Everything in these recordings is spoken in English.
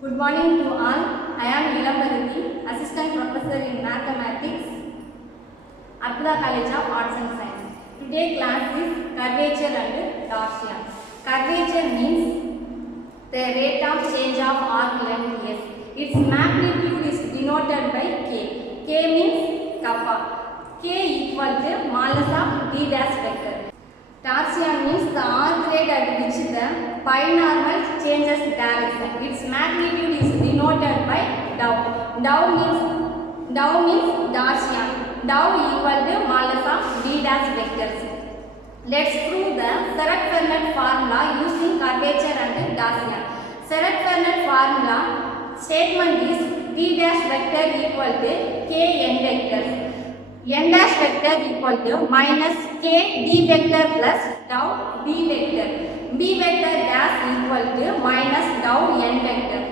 Good morning to all. I am Ilambarathi, Assistant Professor in Mathematics, Abdullah College of Arts and Science. Today class is curvature and torsion. Curvature means the rate of change of arc length S. Its magnitude is denoted by K. K means kappa. K equal to modulus of d dash vector. Torsion means the arc rate at which the binormal changes direction. Its magnitude is denoted by dou. Dou means torsion. Dou equal to modulus of d dash vectors. Let's prove the Seurat-Fermat formula using curvature and torsion. Seurat-Fermat formula statement is d dash vector equal to k n vectors. N dash vector equal to minus k d vector plus dou b vector. B vector dash equal to minus dou n vector.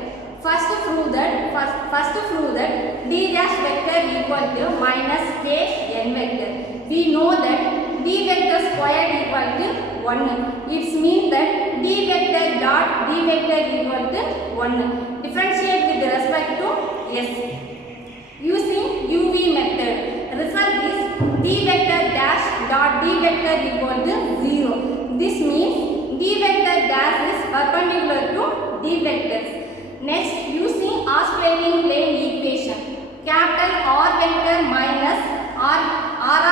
First prove that d dash vector equal to minus k n vector. We know that d vector squared equal to 1. It means that d vector dot d vector equal to 1. Differentiate with respect to s. Using UV method, result is d vector dash dot d vector equal to 0. This means d vector dash is perpendicular to d vectors. Next, using oscillating plane equation, capital R vector minus R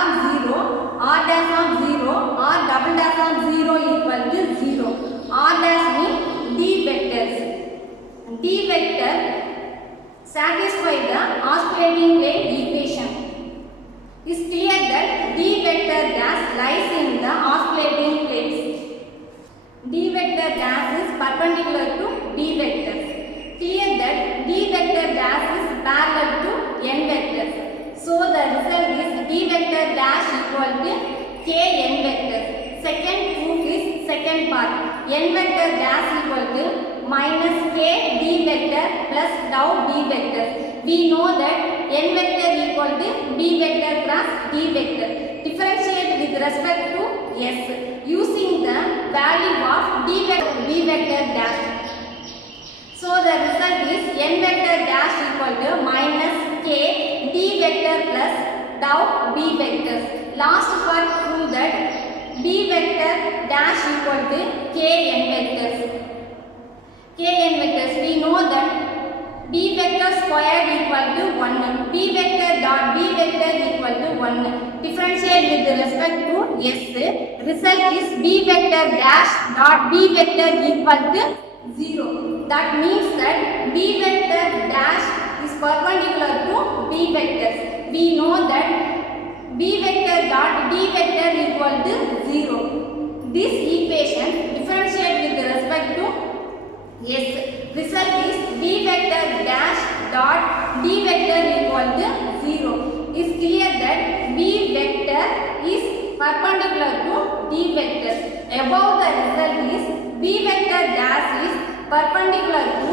of 0, R dash of 0, R double dash of 0 equal to 0. R dash means d vectors. D vector satisfy the oscillating plane equation. It's clear that d vector dash lies in the oscillating planes. D vector dash is perpendicular to d vectors. Clear that d vector dash is parallel to n vectors. So the result is d vector dash equal to k n vectors. Second proof is second part. N vector dash equal to minus k d vector plus dou b vector. We know that n vector equal to d vector cross d vector. Differentiate with respect to s using the value of d vector dash. So the result is n vector dash equal to minus k d vector plus dou b vectors. Last part prove that d vector dash equal to k n vectors. K n vectors, we know that b vector squared equal to 1. B vector dot b vector equal to 1. Differentiate with respect to s. Result is b vector dash dot b vector equal to 0. That means that b vector dash is perpendicular to b vectors. We know that b vector dot d vector equal to 0. This equation differentiate with respect to s. Result is b vector dash dot d vector equal to 0. It's clear that b vector is perpendicular to d vector. Above the result is b vector dash is perpendicular to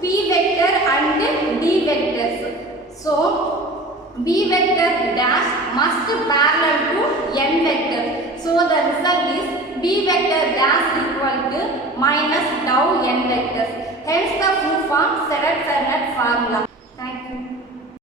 p vector and d vectors. So b vector dash must parallel to n vector. So the result is b vector dash equal to minus dou n vectors. Hence the proof of Seurat-Fermat formula.